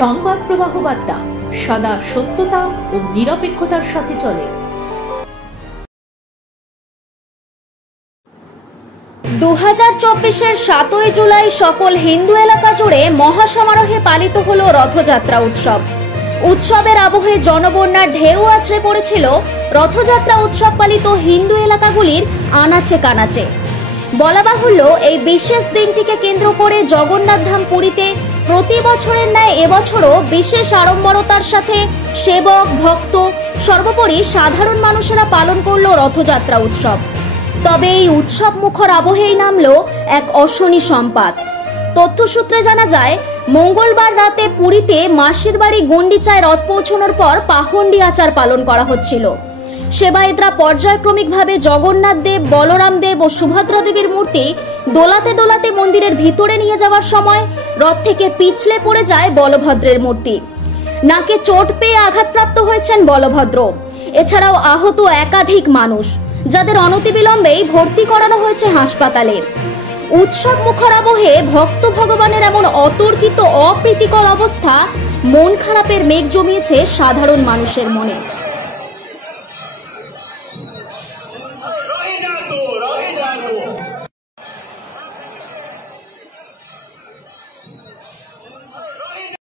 সংবাদ প্রবাহ বার্তা সদা সত্যতা ও নিরপেক্ষতার সাথে চলে। 2024-এর 7ই জুলাই সকল হিন্দু এলাকা জুড়ে মহাসমারোহে পালিত হলো রথযাত্রা উৎসব। উৎসবের আবহে জনবন্যার ঢেউ আছড়ে পড়েছিল রথযাত্রা উৎসব পালিত হিন্দু এলাকাগুলির আনাচে কানাচে। বলা বাহুল্য, এই বিশেষ দিনটিকে কেন্দ্র করে জগন্নাথ ধাম পুরীতে প্রতি বছরের ন্যায় এবছরও বিশেষ আড়ম্বরতার সাথে সেবক, ভক্ত, সর্বোপরি সাধারণ মানুষেরা পালন করল রথযাত্রা উৎসব। তবে এই উৎসব মুখর আবহেই নামল এক অশনি সম্পাত। তথ্যসূত্রে জানা যায়, মঙ্গলবার রাতে পুরীতে মাসির বাড়ি গন্ডিচায় রথ পৌঁছানোর পর পাহন্ডি আচার পালন করা হচ্ছিল। সেবায়েতরা পর্যায়ক্রমিকভাবে জগন্নাথ দেব, বলরাম দেব ও সুভদ্রা দেবীর মূর্তি দোলাতে দোলাতে মন্দিরের ভিতরে নিয়ে যাওয়ার সময় রথ থেকে পিছলে পড়ে যায় বলভদ্রের মূর্তি। নাকে চোট পেয়ে আঘাতপ্রাপ্ত হয়েছেন বলভদ্র। এছাড়াও আহত একাধিক মানুষ, যাদের অনতিবিলম্বেই ভর্তি করানো হয়েছে হাসপাতালে। উৎসব মুখর আবহে ভক্ত ভগবানের এমন অতর্কিত অপ্রীতিকর অবস্থা মন খারাপের মেঘ জমিয়েছে সাধারণ মানুষের মনে।